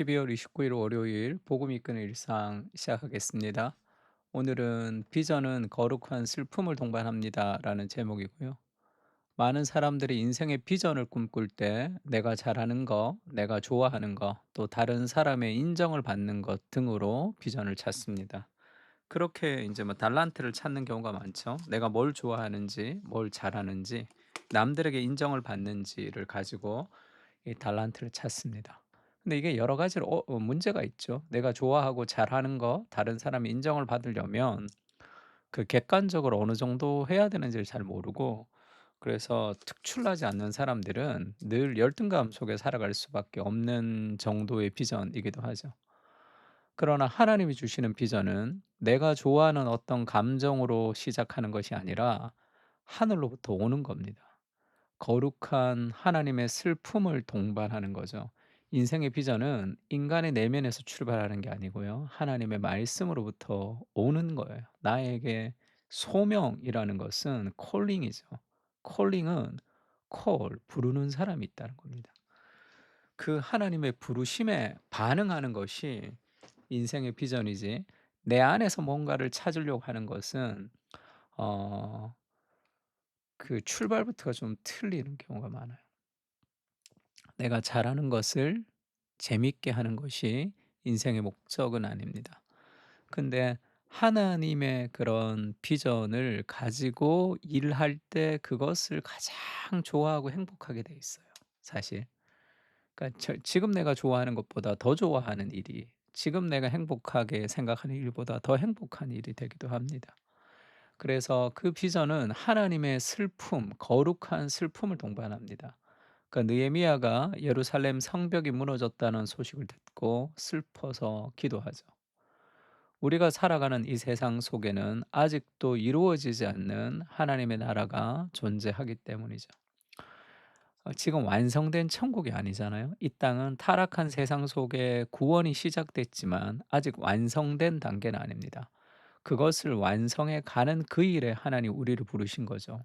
12월 29일 월요일 복음 이끄는 일상 시작하겠습니다. 오늘은 비전은 거룩한 슬픔을 동반합니다라는 제목이고요. 많은 사람들이 인생의 비전을 꿈꿀 때 내가 잘하는 거, 내가 좋아하는 거, 또 다른 사람의 인정을 받는 것 등으로 비전을 찾습니다. 그렇게 이제 뭐 달란트를 찾는 경우가 많죠. 내가 뭘 좋아하는지, 뭘 잘하는지, 남들에게 인정을 받는지를 가지고 이 달란트를 찾습니다. 근데 이게 여러 가지로 문제가 있죠. 내가 좋아하고 잘하는 거 다른 사람이 인정을 받으려면 그 객관적으로 어느 정도 해야 되는지를 잘 모르고, 그래서 특출나지 않는 사람들은 늘 열등감 속에 살아갈 수밖에 없는 정도의 비전이기도 하죠. 그러나 하나님이 주시는 비전은 내가 좋아하는 어떤 감정으로 시작하는 것이 아니라 하늘로부터 오는 겁니다. 거룩한 하나님의 슬픔을 동반하는 거죠. 인생의 비전은 인간의 내면에서 출발하는 게 아니고요. 하나님의 말씀으로부터 오는 거예요. 나에게 소명이라는 것은 콜링이죠. 콜링은 부르는 사람이 있다는 겁니다. 그 하나님의 부르심에 반응하는 것이 인생의 비전이지, 내 안에서 뭔가를 찾으려고 하는 것은 어 그 출발부터가 좀 틀리는 경우가 많아요. 내가 잘하는 것을 재밌게 하는 것이 인생의 목적은 아닙니다. 근데 하나님의 그런 비전을 가지고 일할 때 그것을 가장 좋아하고 행복하게 돼 있어요, 사실. 그러니까 지금 내가 좋아하는 것보다 더 좋아하는 일이, 지금 내가 행복하게 생각하는 일보다 더 행복한 일이 되기도 합니다. 그래서 그 비전은 하나님의 슬픔, 거룩한 슬픔을 동반합니다. 그러니까 느헤미야가 예루살렘 성벽이 무너졌다는 소식을 듣고 슬퍼서 기도하죠. 우리가 살아가는 이 세상 속에는 아직도 이루어지지 않는 하나님의 나라가 존재하기 때문이죠. 지금 완성된 천국이 아니잖아요. 이 땅은 타락한 세상 속에 구원이 시작됐지만 아직 완성된 단계는 아닙니다. 그것을 완성해 가는 그 일에 하나님 우리를 부르신 거죠.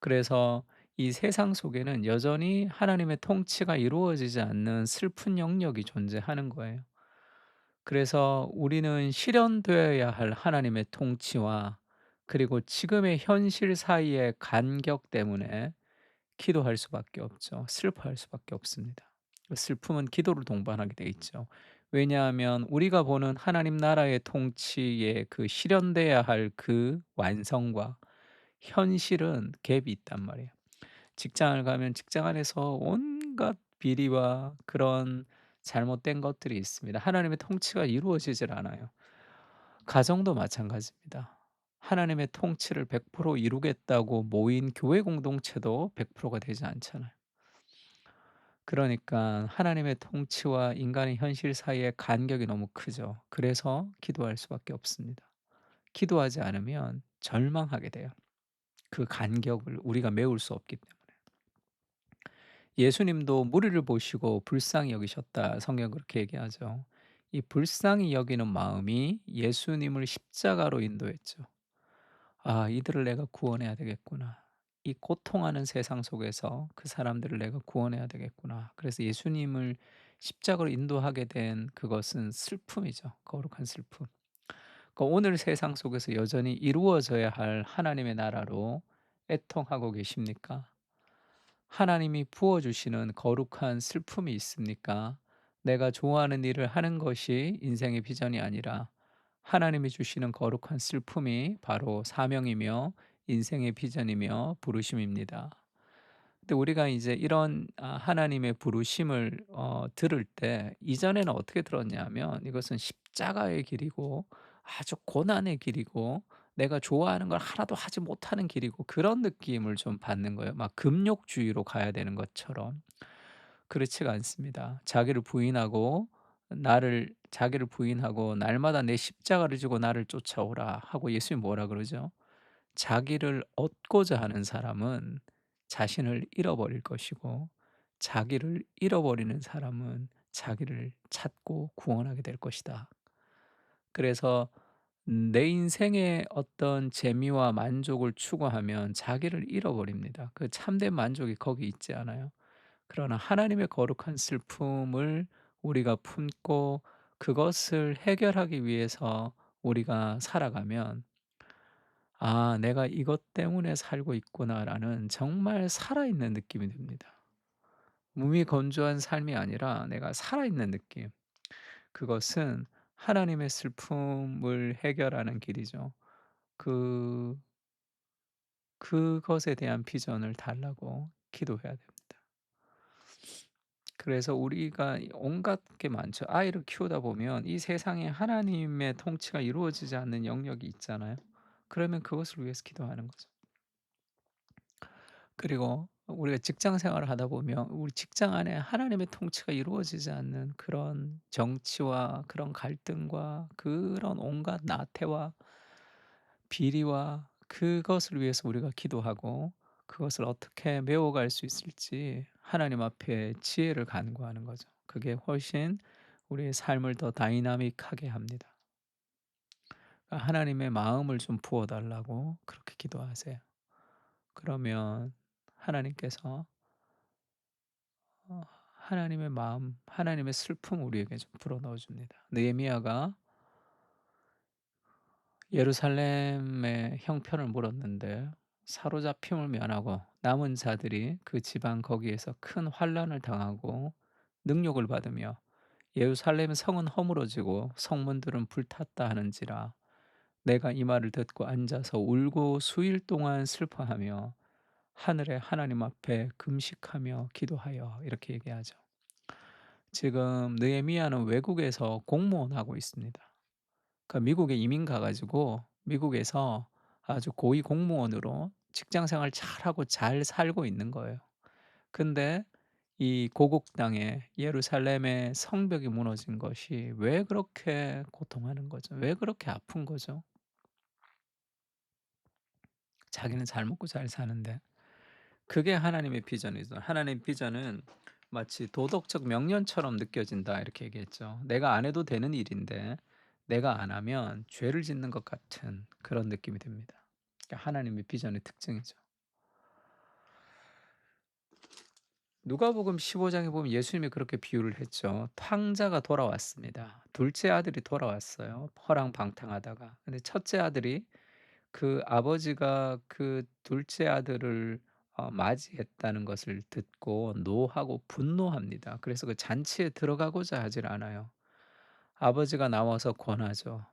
그래서 이 세상 속에는 여전히 하나님의 통치가 이루어지지 않는 슬픈 영역이 존재하는 거예요. 그래서 우리는 실현되어야 할 하나님의 통치와 그리고 지금의 현실 사이의 간격 때문에 기도할 수밖에 없죠. 슬퍼할 수밖에 없습니다. 그 슬픔은 기도를 동반하게 돼 있죠. 왜냐하면 우리가 보는 하나님 나라의 통치의 그 실현돼야 할 그 완성과 현실은 갭이 있단 말이에요. 직장을 가면 직장 안에서 온갖 비리와 그런 잘못된 것들이 있습니다. 하나님의 통치가 이루어지질 않아요. 가정도 마찬가지입니다. 하나님의 통치를 100% 이루겠다고 모인 교회 공동체도 100%가 되지 않잖아요. 그러니까 하나님의 통치와 인간의 현실 사이의 간격이 너무 크죠. 그래서 기도할 수밖에 없습니다. 기도하지 않으면 절망하게 돼요. 그 간격을 우리가 메울 수 없기 때문에. 예수님도 무리를 보시고 불쌍히 여기셨다. 성경 그렇게 얘기하죠. 이 불쌍히 여기는 마음이 예수님을 십자가로 인도했죠. 아, 이들을 내가 구원해야 되겠구나. 이 고통하는 세상 속에서 그 사람들을 내가 구원해야 되겠구나. 그래서 예수님을 십자가로 인도하게 된 그것은 슬픔이죠. 거룩한 슬픔. 오늘 세상 속에서 여전히 이루어져야 할 하나님의 나라로 애통하고 계십니까? 하나님이 부어주시는 거룩한 슬픔이 있습니까? 내가 좋아하는 일을 하는 것이 인생의 비전이 아니라 하나님이 주시는 거룩한 슬픔이 바로 사명이며 인생의 비전이며 부르심입니다. 근데 우리가 이제 이런 하나님의 부르심을 들을 때 이전에는 어떻게 들었냐면 이것은 십자가의 길이고 아주 고난의 길이고 내가 좋아하는 걸 하나도 하지 못하는 길이고 그런 느낌을 좀 받는 거예요. 막 금욕주의로 가야 되는 것처럼. 그렇지가 않습니다. 자기를 부인하고 날마다 내 십자가를 지고 나를 쫓아오라 하고 예수님이 뭐라 그러죠? 자기를 얻고자 하는 사람은 자신을 잃어버릴 것이고 자기를 잃어버리는 사람은 자기를 찾고 구원하게 될 것이다. 그래서 내 인생의 어떤 재미와 만족을 추구하면 자기를 잃어버립니다. 그 참된 만족이 거기 있지 않아요. 그러나 하나님의 거룩한 슬픔을 우리가 품고 그것을 해결하기 위해서 우리가 살아가면 '아 내가 이것 때문에 살고 있구나.'라는 정말 살아있는 느낌이 듭니다. 무미건조한 삶이 아니라 내가 살아있는 느낌. 그것은 하나님의 슬픔을 해결하는 길이죠. 그 그것에 대한 비전을 달라고 기도해야 됩니다. 그래서 우리가 온갖 게 많죠. 아이를 키우다 보면 이 세상에 하나님의 통치가 이루어지지 않는 영역이 있잖아요. 그러면 그것을 위해서 기도하는 거죠. 그리고 우리가 직장 생활을 하다 보면 우리 직장 안에 하나님의 통치가 이루어지지 않는 그런 정치와 그런 갈등과 그런 온갖 나태와 비리와 그것을 위해서 우리가 기도하고 그것을 어떻게 메워갈 수 있을지 하나님 앞에 지혜를 간구하는 거죠. 그게 훨씬 우리의 삶을 더 다이나믹하게 합니다. 하나님의 마음을 좀 부어 달라고 그렇게 기도하세요. 그러면 하나님께서 하나님의 마음, 하나님의 슬픔을 우리에게 좀 불어넣어 줍니다. 느헤미야가 예루살렘의 형편을 물었는데 사로잡힘을 면하고 남은 자들이 그 지방 거기에서 큰 환난을 당하고 능욕을 받으며 예루살렘 성은 허물어지고 성문들은 불탔다 하는지라 내가 이 말을 듣고 앉아서 울고 수일 동안 슬퍼하며 하늘의 하나님 앞에 금식하며 기도하여 이렇게 얘기하죠. 지금 느헤미야는 외국에서 공무원하고 있습니다. 그러니까 미국에 이민 가 가지고 미국에서 아주 고위 공무원으로 직장 생활 잘하고 잘 살고 있는 거예요. 근데 이 고국 땅에 예루살렘의 성벽이 무너진 것이 왜 그렇게 고통하는 거죠? 왜 그렇게 아픈 거죠? 자기는 잘 먹고 잘 사는데. 그게 하나님의 비전이죠. 하나님의 비전은 마치 도덕적 명령처럼 느껴진다 이렇게 얘기했죠. 내가 안 해도 되는 일인데 내가 안 하면 죄를 짓는 것 같은 그런 느낌이 듭니다. 그러니까 하나님의 비전의 특징이죠. 누가복음 15장에 보면 예수님이 그렇게 비유를 했죠. 탕자가 돌아왔습니다. 둘째 아들이 돌아왔어요. 허랑방탕하다가. 근데 첫째 아들이 그 아버지가 그 둘째 아들을 맞이했다는 것을 듣고 노하고 분노합니다. 그래서 그 잔치에 들어가고자 하질 않아요. 아버지가 나와서 권하죠.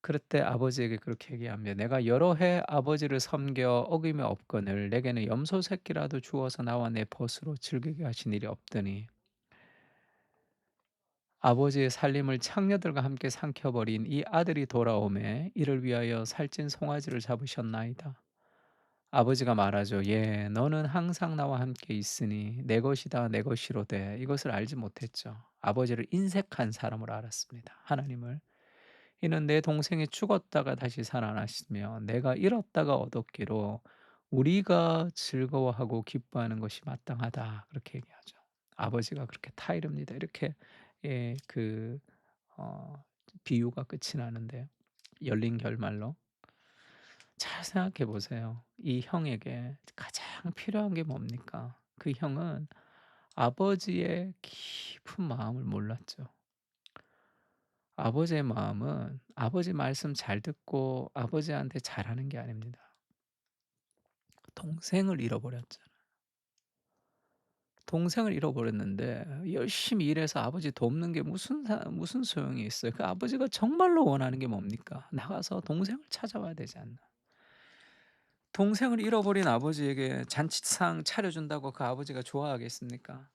그럴 때 아버지에게 그렇게 얘기합니다. "내가 여러 해 아버지를 섬겨 어김이 없거늘 내게는 염소 새끼라도 주어서 나와 내 벗으로 즐기게 하신 일이 없더니 아버지의 살림을 창녀들과 함께 삼켜 버린 이 아들이 돌아오매 이를 위하여 살찐 송아지를 잡으셨나이다." 아버지가 말하죠. "예, 너는 항상 나와 함께 있으니 내 것이다 내 것이로되." 이것을 알지 못했죠. 아버지를 인색한 사람으로 알았습니다, 하나님을. 이는 내 동생이 죽었다가 다시 살아나시며 내가 잃었다가 얻었기로 우리가 즐거워하고 기뻐하는 것이 마땅하다. 그렇게 얘기하죠. 아버지가 그렇게 타이릅니다. 이렇게 예, 어, 비유가 끝이 나는데요. 열린 결말로. 잘 생각해 보세요. 이 형에게 가장 필요한 게 뭡니까? 그 형은 아버지의 깊은 마음을 몰랐죠. 아버지의 마음은 아버지 말씀 잘 듣고 아버지한테 잘하는 게 아닙니다. 동생을 잃어버렸잖아요. 동생을 잃어버렸는데 열심히 일해서 아버지 돕는 게 무슨 소용이 있어요. 그 아버지가 정말로 원하는 게 뭡니까? 나가서 동생을 찾아와야 되지 않나. 동생을 잃어버린 아버지에게 잔치상 차려준다고 그 아버지가 좋아하겠습니까?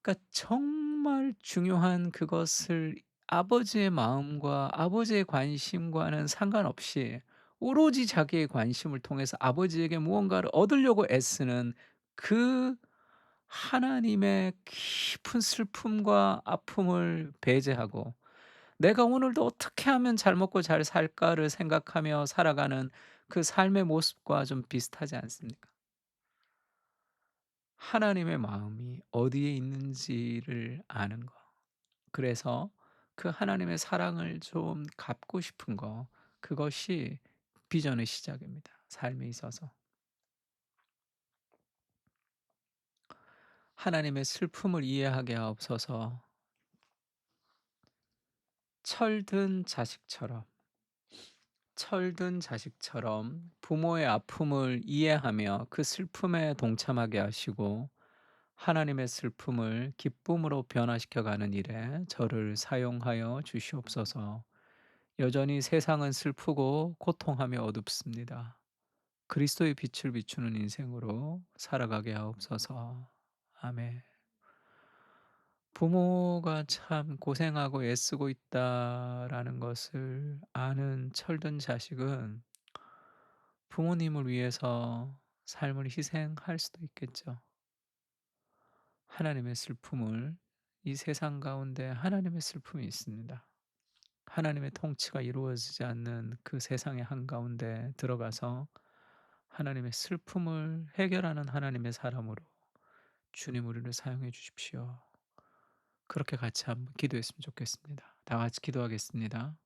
그러니까 정말 중요한 그것을 아버지의 마음과 아버지의 관심과는 상관없이 오로지 자기의 관심을 통해서 아버지에게 무언가를 얻으려고 애쓰는 그 하나님의 깊은 슬픔과 아픔을 배제하고 '내가 오늘도 어떻게 하면 잘 먹고 잘 살까.'를 생각하며 살아가는 그 삶의 모습과 좀 비슷하지 않습니까? 하나님의 마음이 어디에 있는지를 아는 거. 그래서 그 하나님의 사랑을 좀 갚고 싶은 거, 그것이 비전의 시작입니다, 삶에 있어서. 하나님의 슬픔을 이해하게 하옵소서. 철든 자식처럼, 철든 자식처럼 부모의 아픔을 이해하며 그 슬픔에 동참하게 하시고 하나님의 슬픔을 기쁨으로 변화시켜 가는 일에 저를 사용하여 주시옵소서. 여전히 세상은 슬프고 고통하며 어둡습니다. 그리스도의 빛을 비추는 인생으로 살아가게 하옵소서. 아멘. 부모가 참 고생하고 애쓰고 있다라는 것을 아는 철든 자식은 부모님을 위해서 삶을 희생할 수도 있겠죠. 하나님의 슬픔을, 이 세상 가운데 하나님의 슬픔이 있습니다. 하나님의 통치가 이루어지지 않는 그 세상의 한가운데 들어가서 하나님의 슬픔을 해결하는 하나님의 사람으로 주님 우리를 사용해 주십시오. 그렇게 같이 한번 기도했으면 좋겠습니다. 다 같이 기도하겠습니다.